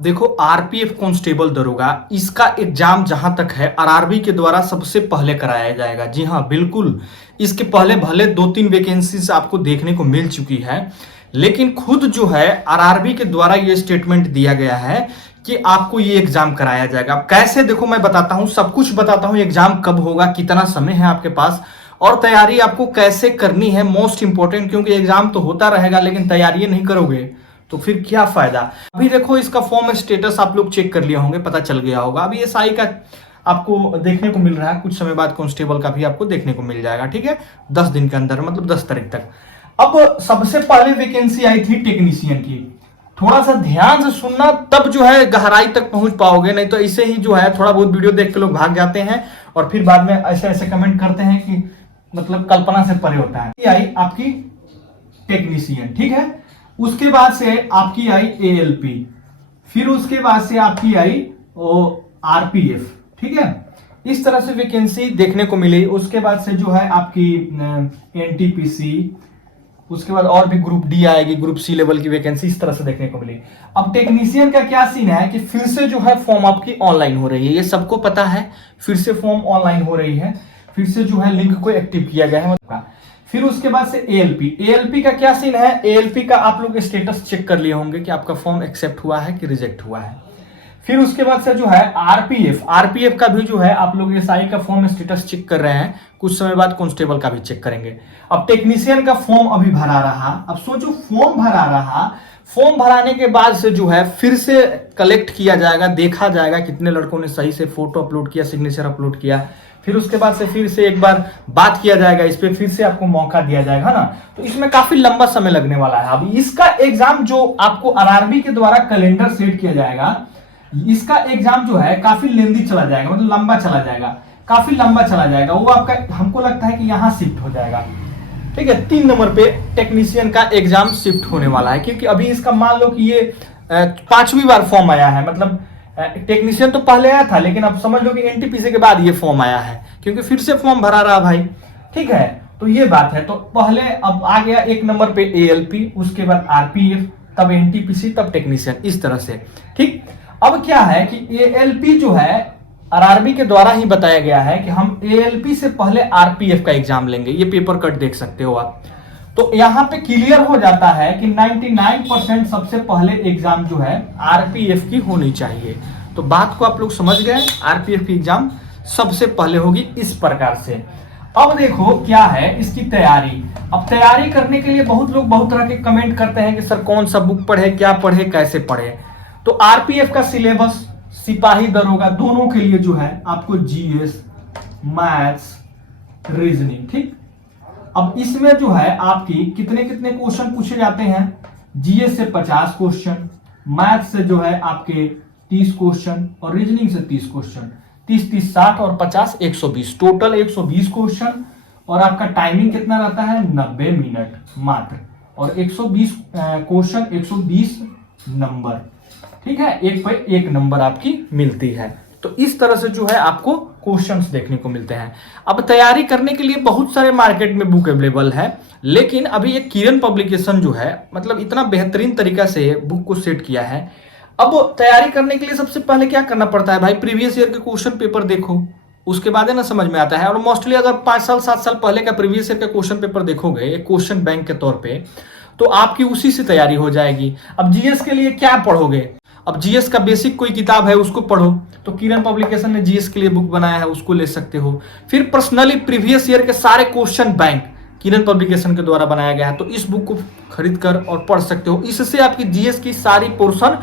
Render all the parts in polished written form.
देखो RPF constable दरोगा इसका एग्जाम जहां तक है आरआरबी के द्वारा सबसे पहले कराया जाएगा। जी हाँ बिल्कुल, इसके पहले भले 2-3 वैकेंसीज आपको देखने को मिल चुकी है, लेकिन खुद जो है आरआरबी के द्वारा ये स्टेटमेंट दिया गया है कि आपको ये एग्जाम कराया जाएगा। अब कैसे, देखो मैं बताता हूँ, सब कुछ बताता हूँ, एग्जाम कब होगा, कितना समय है आपके पास और तैयारी आपको कैसे करनी है, मोस्ट इंपॉर्टेंट, क्योंकि एग्जाम तो होता रहेगा लेकिन तैयारी नहीं करोगे तो फिर क्या फायदा। अभी देखो इसका फॉर्म स्टेटस आप लोग चेक कर लिए होंगे, पता चल गया होगा। अभी एसआई का आपको देखने को मिल रहा है, कुछ समय बाद कांस्टेबल का भी आपको देखने को मिल जाएगा, ठीक है, 10 दिन के अंदर, मतलब 10 तारीख तक। अब सबसे पहले वैकेंसी आई थी टेक्नीशियन की, थोड़ा सा ध्यान से सुनना, तब जो है गहराई तक पहुंच पाओगे, नहीं तो ऐसे ही जो है थोड़ा बहुत वीडियो देख के लोग भाग जाते हैं और फिर बाद में ऐसे ऐसे कमेंट करते हैं कि मतलब कल्पना से परे होता है। ये आई आपकी टेक्नीशियन, ठीक है। उसके बाद से आपकी आई एएलपी, फिर उसके बाद से आपकी आई आरपीएफ, ठीक है। इस तरह से वैकेंसी देखने को मिली। उसके बाद से जो है आपकी एनटीपीसी, उसके बाद और भी ग्रुप डी आएगी, ग्रुप सी लेवल की वैकेंसी इस तरह से देखने को मिली। अब टेक्नीशियन का क्या सीन है कि फिर से जो है फॉर्म आपकी ऑनलाइन हो रही है, ये सबको पता है, फिर से फॉर्म ऑनलाइन हो रही है, फिर से जो है लिंक को एक्टिव किया गया है। फिर उसके बाद से एएलपी का क्या सीन है, एएलपी का आप लोग स्टेटस चेक कर लिए होंगे कि आपका फॉर्म एक्सेप्ट हुआ है कि रिजेक्ट हुआ है। फिर उसके बाद से जो है आरपीएफ का भी जो है आप लोग एसआई का फॉर्म स्टेटस चेक कर रहे हैं, कुछ समय बाद कांस्टेबल का भी चेक करेंगे। अब टेक्नीशियन का फॉर्म अभी भरा रहा, अब सोचो फॉर्म भरा रहा, फॉर्म भराने के बाद से जो है फिर से कलेक्ट किया जाएगा, देखा जाएगा कितने लड़कों ने सही से फोटो अपलोड किया, सिग्नेचर अपलोड किया, फिर उसके बाद से फिर से एक बार बात किया जाएगा इस पे, फिर से आपको मौका दिया जाएगा ना, तो इसमें काफी लंबा समय लगने वाला है। अब इसका एग्जाम जो आपको आरआरबी के द्वारा कैलेंडर सेट किया जाएगा, इसका एग्जाम जो है काफी लेंदी चला जाएगा, मतलब लंबा चला जाएगा, काफी लंबा चला जाएगा। वो आपका हमको लगता है कि यहाँ शिफ्ट हो जाएगा, ठीक है। 3 नंबर पे टेक्नीशियन का एग्जाम शिफ्ट होने वाला है, क्योंकि अभी इसका मान लो कि ये 5वीं बार फॉर्म आया है, मतलब टेक्नीशियन तो पहले आया था लेकिन अब समझ लो कि एनटीपीसी के बाद ये फॉर्म आया है, क्योंकि फिर से फॉर्म भरा रहा भाई, ठीक है। तो ये बात है, तो पहले अब आ गया 1 नंबर पे एएलपी, उसके बाद आरपीएफ, तब एनटीपीसी, तब टेक्नीशियन, इस तरह से, ठीक। अब क्या है कि एएलपी जो है आरआरबी के द्वारा ही बताया गया है कि हम एएलपी से पहले आरपीएफ का एग्जाम लेंगे, ये पेपर कट देख सकते हो आप। तो यहां पे क्लियर हो जाता है कि 99% सबसे पहले एग्जाम जो है आरपीएफ की होनी चाहिए। तो बात को आप लोग समझ गए, आरपीएफ की एग्जाम सबसे पहले होगी इस प्रकार से। अब देखो क्या है इसकी तैयारी। अब तैयारी करने के लिए बहुत लोग बहुत तरह के कमेंट करते हैं कि सर कौन सा बुक पढ़े, क्या पढ़े, कैसे पढ़े। तो आरपीएफ का सिलेबस सिपाही दरोगा दोनों के लिए जो है आपको जीएस, मैथ्स, रीजनिंग, ठीक। अब इसमें जो है आपकी कितने कितने क्वेश्चन पूछे जाते हैं, जीएस से 50 क्वेश्चन, मैथ से जो है आपके 30 क्वेश्चन और रीजनिंग से 30 क्वेश्चन, 30 60 और 50 120, टोटल 120 क्वेश्चन। और आपका टाइमिंग कितना रहता है, 90 मिनट मात्र, और 120 क्वेश्चन, 120 नंबर, ठीक है, एक पे एक नंबर आपकी मिलती है। तो इस तरह से जो है आपको क्वेश्चंस देखने को मिलते हैं। अब तैयारी करने के लिए बहुत सारे मार्केट में बुक अवेलेबल है, लेकिन अभी एक किरण पब्लिकेशन जो है मतलब इतना बेहतरीन तरीका से बुक को सेट किया है। अब तैयारी करने के लिए सबसे पहले क्या करना पड़ता है भाई, प्रीवियस ईयर के क्वेश्चन पेपर देखो, उसके बाद है ना समझ में आता है। और मोस्टली अगर 5 साल 7 साल पहले का प्रीवियस ईयर का क्वेश्चन पेपर देखोगे एक क्वेश्चन बैंक के तौर पे, तो आपकी उसी से तैयारी हो जाएगी। अब जीएस के लिए क्या पढ़ोगे, अब जीएस का बेसिक कोई किताब है उसको पढ़ो, तो किरण पब्लिकेशन ने जीएस के लिए बुक बनाया है, उसको ले सकते हो। फिर पर्सनली प्रीवियस ईयर के सारे क्वेश्चन बैंक किरण पब्लिकेशन के द्वारा बनाया गया है, तो इस बुक को खरीद कर और पढ़ सकते हो। इससे आपकी जीएस की सारी पोर्शन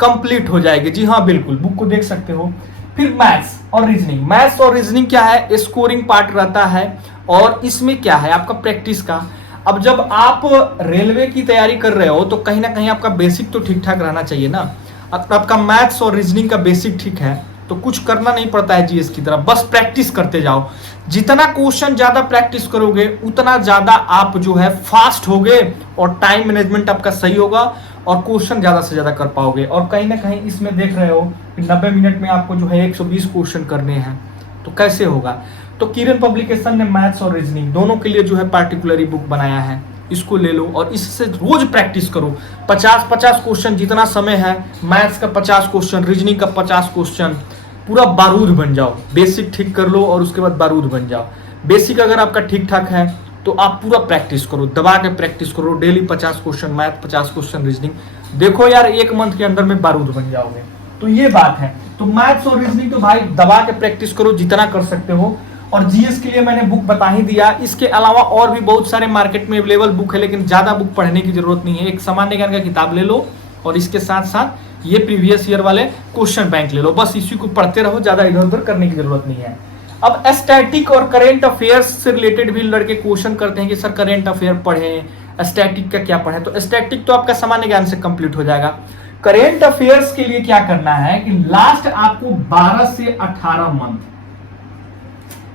कंप्लीट हो जाएगी। जी हाँ बिल्कुल, बुक को देख सकते हो। फिर मैथ्स और रीजनिंग क्या है, स्कोरिंग पार्ट रहता है, और इसमें क्या है आपका प्रैक्टिस का। अब जब आप रेलवे की तैयारी कर रहे हो तो कहीं ना कहीं आपका बेसिक तो ठीक ठाक रहना चाहिए ना। आपका मैथ्स और रीजनिंग का बेसिक ठीक है तो कुछ करना नहीं पड़ता है जीएस की तरह, बस प्रैक्टिस करते जाओ। जितना क्वेश्चन ज्यादा प्रैक्टिस करोगे उतना ज्यादा आप जो है फास्ट होगे और टाइम मैनेजमेंट आपका सही होगा और क्वेश्चन ज्यादा से ज्यादा कर पाओगे। और कहीं ना कहीं इसमें देख रहे हो कि 90 मिनट में आपको जो है 120 क्वेश्चन करने हैं, तो कैसे होगा। तो किरण पब्लिकेशन ने मैथ्स और रीजनिंग दोनों के लिए जो है पार्टिकुलर बुक बनाया है, इसको ले लो और इससे रोज प्रैक्टिस करो। 50-50 क्वेश्चन जितना समय है, मैथ्स का 50 क्वेश्चन, रीजनिंग का 50 क्वेश्चन, पूरा बारूद बन जाओ। बेसिक ठीक कर लो और उसके बाद बारूद बन जाओ। बेसिक अगर आपका ठीक ठाक है तो आप पूरा प्रैक्टिस करो, दबा के प्रैक्टिस करो। Daily 50 question math, 50 question reasoning, देखो यार 1 मंथ के अंदर में बारूद बन जाओगे। तो ये बात है। तो मैथ्स और रीजनिंग तो भाई दबा के प्रैक्टिस करो जितना कर सकते हो। और जीएस के लिए मैंने बुक बता ही दिया। इसके अलावा और भी बहुत सारे मार्केट में अवेलेबल बुक है, लेकिन ज्यादा बुक पढ़ने की जरूरत नहीं है। एक सामान्य ज्ञान का किताब ले लो और इसके साथ साथ ये प्रीवियस ईयर वाले क्वेश्चन बैंक ले लो। बस इसी को पढ़ते रहो, ज्यादा इधर उधर करने की जरूरत नहीं है। अब स्टैटिक और करेंट अफेयर्स से रिलेटेड भी लड़के क्वेश्चन करते हैं कि सर करेंट अफेयर पढ़ें, स्टैटिक का क्या पढ़ें। तो स्टैटिक तो आपका सामान्य ज्ञान से कंप्लीट हो जाएगा। करेंट अफेयर्स के लिए क्या करना है कि लास्ट आपको 12 से 18 मंथ,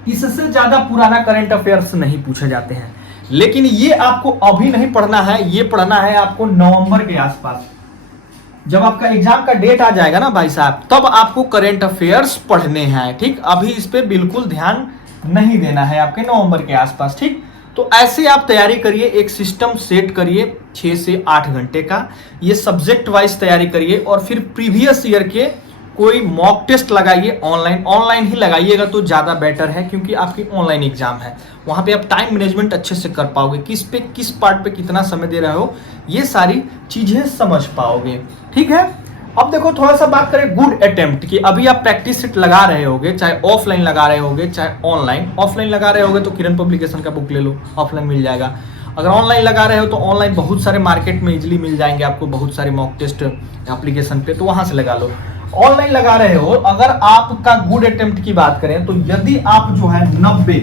इससे ज्यादा पुराना करेंट अफेयर्स नहीं पूछे जाते हैं। लेकिन ये आपको अभी नहीं पढ़ना है, ये पढ़ना है आपको नवंबर के आसपास। जब आपका एग्जाम का डेट आ जाएगा ना भाई साहब, तब आपको करेंट अफेयर्स पढ़ने हैं। ठीक, अभी इस पे बिल्कुल ध्यान नहीं देना है आपके नवंबर के आसपास। ठीक, तो ऐसे आप तैयारी करिए, एक सिस्टम सेट करिए 6 से 8 घंटे का, ये सब्जेक्ट वाइज तैयारी करिए और फिर प्रीवियस ईयर के कोई मॉक टेस्ट लगाइए। ऑनलाइन ही लगाइएगा तो ज़्यादा बेटर है, क्योंकि आपकी ऑनलाइन एग्जाम है। वहाँ पे आप टाइम मैनेजमेंट अच्छे से कर पाओगे, किस पार्ट पे कितना समय दे रहे हो, ये सारी चीज़ें समझ पाओगे। ठीक है, अब देखो थोड़ा सा बात करें गुड अटेम्प्ट की। अभी आप प्रैक्टिस सेट लगा रहे होगे, चाहे ऑफलाइन लगा रहे होगे चाहे ऑनलाइन। ऑफलाइन लगा रहे होगे तो किरण पब्लिकेशन का बुक ले लो, ऑफलाइन मिल जाएगा। अगर ऑनलाइन लगा रहे हो तो ऑनलाइन बहुत सारे मार्केट में इजीली मिल जाएंगे आपको, बहुत सारे मॉक टेस्ट एप्लीकेशन पे, तो वहां से लगा लो। ऑनलाइन लगा रहे हो, अगर आपका गुड अटेम्प्ट की बात करें तो यदि आप जो है 90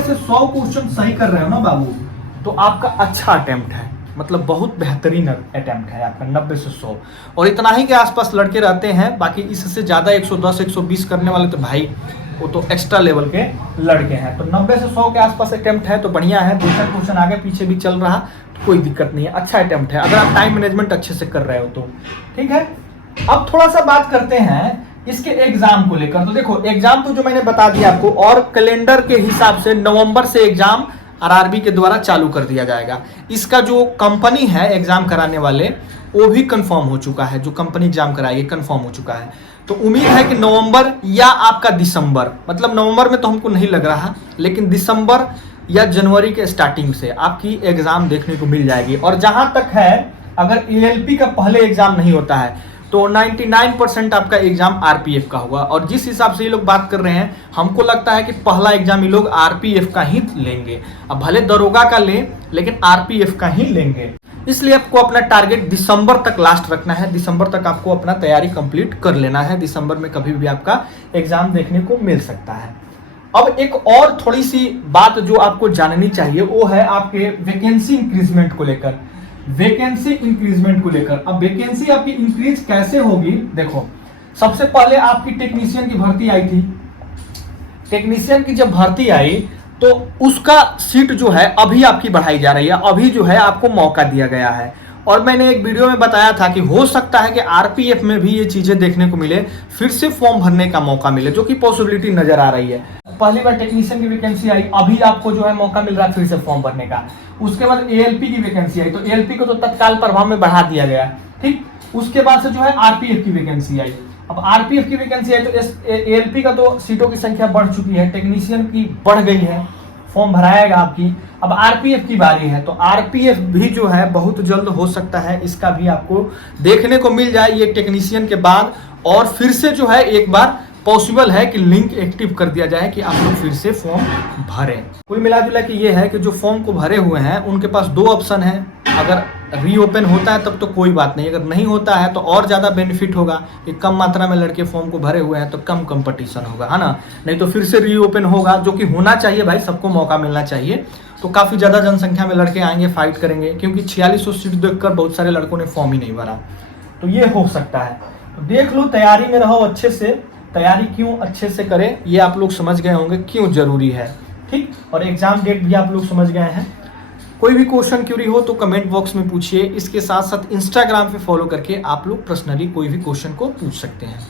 से 100 क्वेश्चन सही कर रहे हो ना बाबू, तो आपका अच्छा अटेम्प्ट है, मतलब बहुत बेहतरीन अटेम्प्ट है आपका 90 से 100। और इतना ही के आसपास लड़के रहते हैं, बाकी इससे ज्यादा 110 120 करने वाले तो भाई वो तो एक्स्ट्रा लेवल के लड़के हैं। तो 90 से 100 के आसपास अटेम्प्ट है तो बढ़िया है। 2-4 क्वेश्चन आगे पीछे भी चल रहा तो कोई दिक्कत नहीं है, अच्छा अटेम्प्ट है अगर आप टाइम मैनेजमेंट अच्छे से कर रहे हो तो। ठीक है, अब थोड़ा सा बात करते हैं इसके एग्जाम को लेकर। तो देखो एग्जाम तो जो मैंने बता दिया आपको, और कैलेंडर के हिसाब से नवंबर से एग्जाम आरआरबी के द्वारा चालू कर दिया जाएगा। इसका जो कंपनी है एग्जाम कराने वाले, वो भी कंफर्म हो चुका है, जो कंपनी एग्जाम कराएगी कंफर्म हो चुका है। तो उम्मीद है कि नवंबर या आपका दिसंबर, मतलब नवंबर में तो हमको नहीं लग रहा, लेकिन दिसंबर या जनवरी के स्टार्टिंग से आपकी एग्जाम देखने को मिल जाएगी। और जहां तक है, अगर एएलपी का पहले एग्जाम नहीं होता है तो 99% आपका एग्जाम आरपीएफ का होगा। और जिस हिसाब से ये लोग बात कर रहे हैं, हमको लगता है कि पहला एग्जाम ये लोग आरपीएफ का ही लेंगे। अब भले दरोगा का लें, लेकिन आरपीएफ का ही लेंगे। इसलिए आपको अपना टारगेट दिसंबर तक लास्ट रखना है। दिसंबर तक आपको अपना तैयारी कंप्लीट कर लेना है। दिसंबर में कभी भी आपका एग्जाम देखने को मिल सकता है। अब एक और थोड़ी सी बात जो आपको जाननी चाहिए, वो है आपके वैकेंसी इंक्रीजमेंट को लेकर। वैकेंसी इंक्रीजमेंट को लेकर, अब वैकेंसी आपकी इंक्रीज कैसे होगी? देखो, सबसे पहले आपकी टेक्नीशियन की भर्ती आई थी। टेक्नीशियन की जब भर्ती आई तो उसका सीट जो है अभी आपकी बढ़ाई जा रही है, अभी जो है आपको मौका दिया गया है। और मैंने एक वीडियो में बताया था कि हो सकता है कि आरपीएफ में भी ये चीजें देखने को मिले, फिर से फॉर्म भरने का मौका मिले, जो कि पॉसिबिलिटी नजर आ रही है। पहली बार टेक्नीशियन की वैकेंसी आई, अभी आपको जो है मौका मिल रहा है फिर से फॉर्म भरने का। उसके बाद एएलपी की वैकेंसी आई, तो एएलपी को तो तत्काल प्रभाव में बढ़ा दिया गया। ठीक, उसके बाद से जो है आरपीएफ की वैकेंसी आई। अब आरपीएफ की वैकेंसी आई तो एएलपी का तो सीटों की संख्या बढ़ चुकी है, टेक्नीशियन की बढ़ गई है, फॉर्म भराएगा आपकी। अब आरपीएफ की बारी है, तो आरपीएफ भी जो है बहुत जल्द हो सकता है इसका भी आपको देखने को मिल जाए ये टेक्नीशियन के बाद। और फिर से जो है एक बार पॉसिबल है कि लिंक एक्टिव कर दिया जाए कि आप लोग फिर से फॉर्म भरें। कुल मिला जुला के ये है कि जो फॉर्म को भरे हुए हैं उनके पास 2 ऑप्शन है। अगर रीओपन होता है तब तो कोई बात नहीं, अगर नहीं होता है तो और ज़्यादा बेनिफिट होगा कि कम मात्रा में लड़के फॉर्म को भरे हुए हैं तो कम कंपटीशन होगा, है ना। नहीं तो फिर से रीओपन होगा, जो कि होना चाहिए भाई, सबको मौका मिलना चाहिए। तो काफ़ी ज़्यादा जनसंख्या में लड़के आएंगे, फाइट करेंगे, क्योंकि 4600 सीट देखकर बहुत सारे लड़कों ने फॉर्म ही नहीं भरा। तो ये हो सकता है। तो देख लो, तैयारी में रहो अच्छे से। तैयारी क्यों अच्छे से करें ये आप लोग समझ गए होंगे क्यों जरूरी है। ठीक, और एग्जाम डेट भी आप लोग समझ गए हैं। कोई भी क्वेश्चन क्यूरी हो तो कमेंट बॉक्स में पूछिए। इसके साथ साथ इंस्टाग्राम पे फॉलो करके आप लोग पर्सनली कोई भी क्वेश्चन को पूछ सकते हैं।